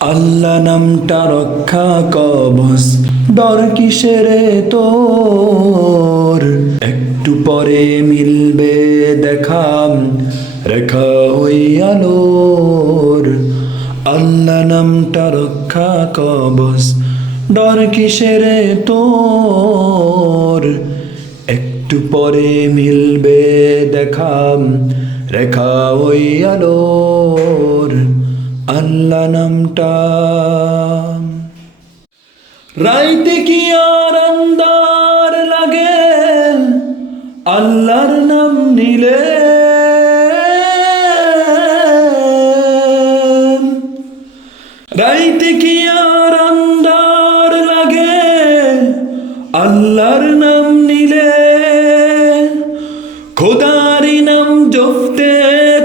আল্লাহ নামটা রক্ষা কবচ, ডর কিসের তোর? একটু পরে মিলবে দেখা, রেখা ওই আলোর। আল্লাহ নামটা রক্ষা কবচ, ডর কিসের তোর? একটু পরে মিলবে দেখা, রেখা ওই আলোর। আল্লাহ নামটা রাইতে কি আর আন্দার লাগে, আল্লাহর নাম নিলে। রাইতে কি আর আন্দার লাগে, আল্লাহর নাম নিলে। খোদারি নাম জপতে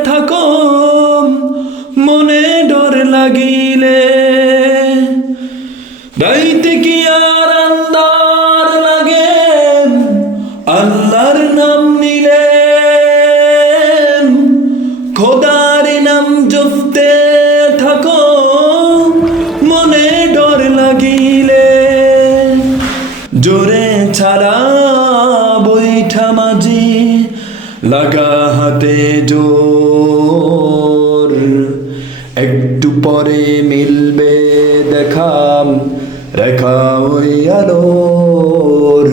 থাকো, মনে ডর লাগিলে। রাইতে কি আর আন্দার লাগে, আল্লাহর নাম নিলে। খোদারি নাম জপতে থাকো, মনে ডর লাগিলে। জোরে ছাড়া বৈঠা মাঝি, লাগা হাতে জোর। একটু পরে মিলবে দেখা, রেখা ওই আলোর।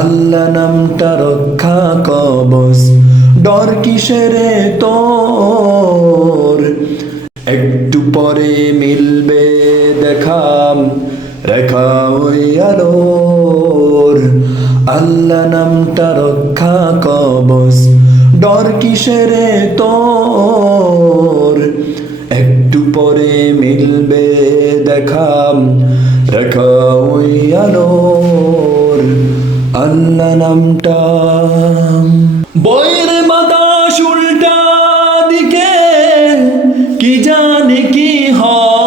আল্লাহ নামটা রক্ষা কবচ, ডর কিসের তোর? একটু পরে মিলবে দেখা, রেখা ওই আলোর। আল্লাহ নামটা রক্ষা কবচ, ডর কিসের তোর? একটু পরে মিলবে দেখা, রেখা ওই আলোর। আল্লাহ নামটা বইয়ের বাতাস উল্টা দিকে, কি জানে কি হয়।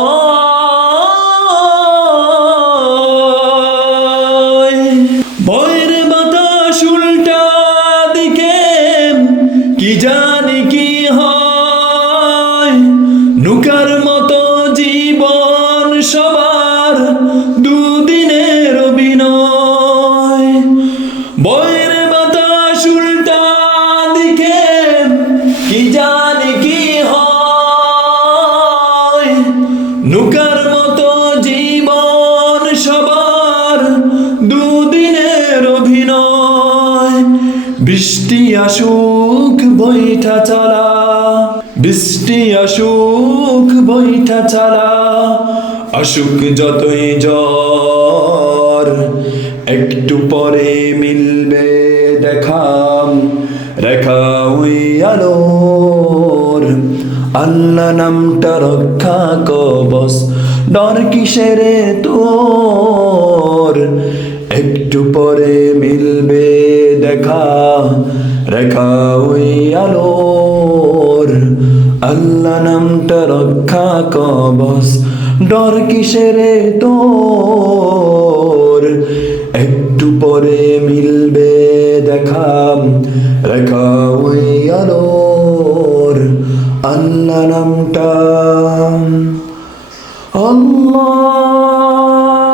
বইয়ের বাতাস উল্টা দিকে, কি জানে কি হয়। নৌকার মতো জীবন সবার, দুদিনের অভিনয়। বইয়ের বাতাস উল্টা দিকে, কি জানে কি হয়। নৌকার মতো জীবন সবার, দুদিনের অভিনয়। বৃষ্টি আসুক বৈঠা চালা, বৃষ্টি আসুক বৈঠা চালা। আসুক যতই জ্বর, একটু পরে মিলবে দেখা, রেখা ওই আলোর। আল্লাহ নামটা রক্ষা কবচ, ডর কিসের তোর? একটু পরে মিলবে দেখা, রেখা ওই আলোর। আল্লাহ নামটা রক্ষা কবচ, ডর কিসের তোর? একটু পরে মিলবে দেখা, রেখা ওই আলোর। আল্লাহ নামটা আল্লাহ।